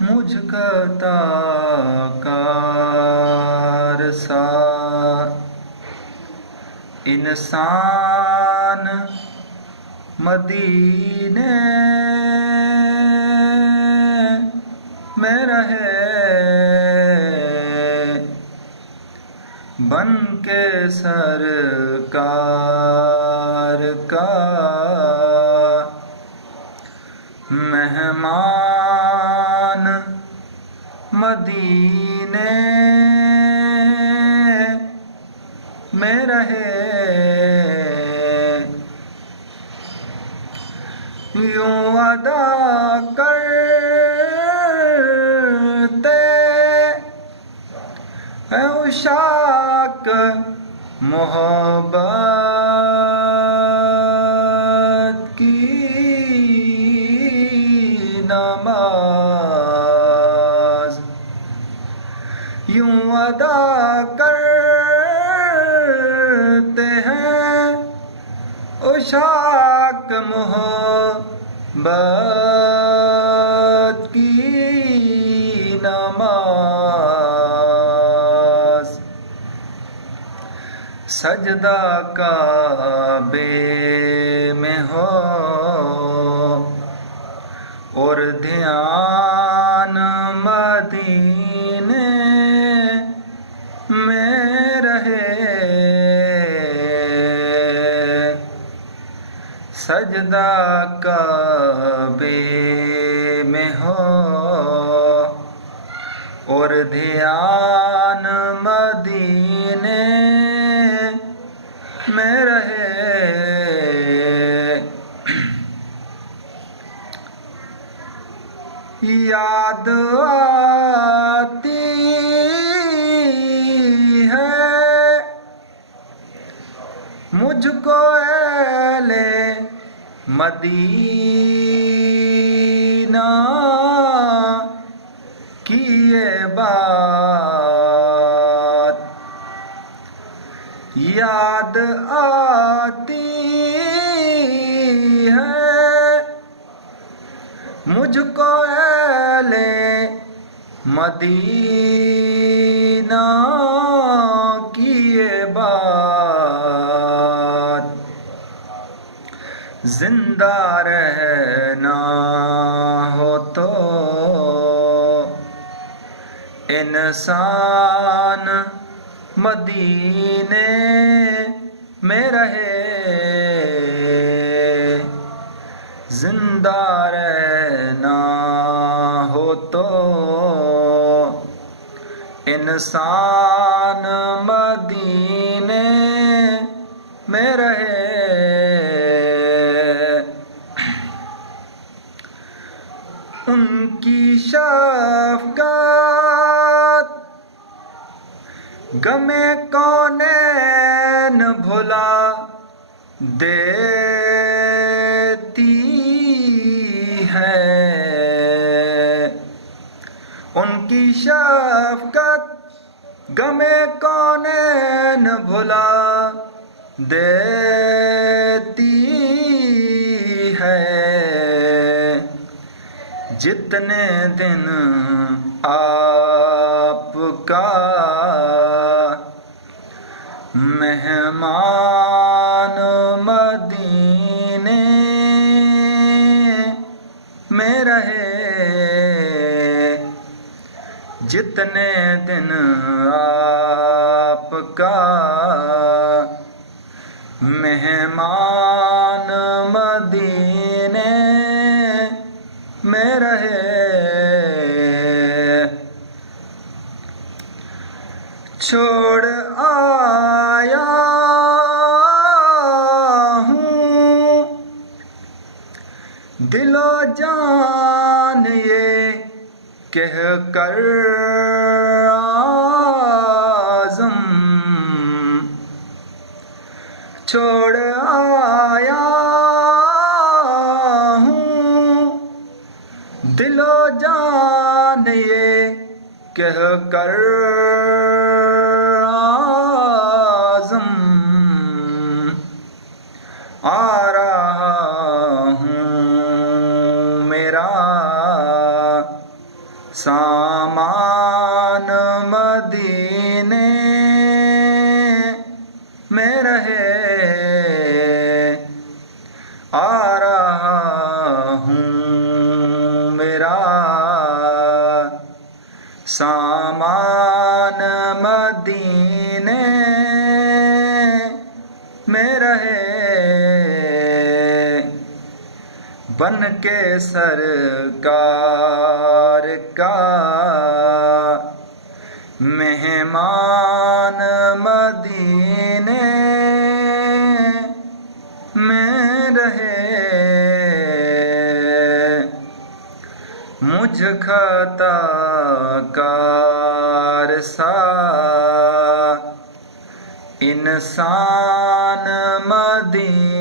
مجھ کا تاکار سا انسان مدینے میں رہے بن کے سرکار کا مہمان مدینے میں رہے یوں ادا کرتے ہیں عشاق محبت کی نماز یوں ادا کرتے ہیں عشاق محبت کی نماز سجدہ کعبے میں ہو اور دھیان مدینے میں رہے سجدہ کعبے میں ہو اور دھیان مدینے میں رہے یاد آتی ہے مجھ کو اہل مدینہ کی یہ بات یاد آتی ہے مجھ کو اہل مدینہ کی یہ بات زندہ رہنا ہو تو انسان مدینے میں رہے زندہ رہنا ہو تو انسان مدینے میں رہے ان کی شفقت غم کونین بھلا دیتی ہے ان کی شفقت غم کونین بھلا دیتی ہے جتنے دن آپ کا مہمان مدینے میں رہے جتنے دن آپ کا مہمان مدینے میں رہے چھوڑ آیا ہوں دل و جان یہ کہہ کر اعظم چھوڑ آیا ہوں دل و جان یہ کہہ کر اعظم آ رہا ہوں میرا سامان مدینے میں رہے آ رہا ہوں میرا سامان مدینے میں رہے بن کے سرکار کا مہمان مدینے میں رہے مجھ خطا کار سا انسان مدینے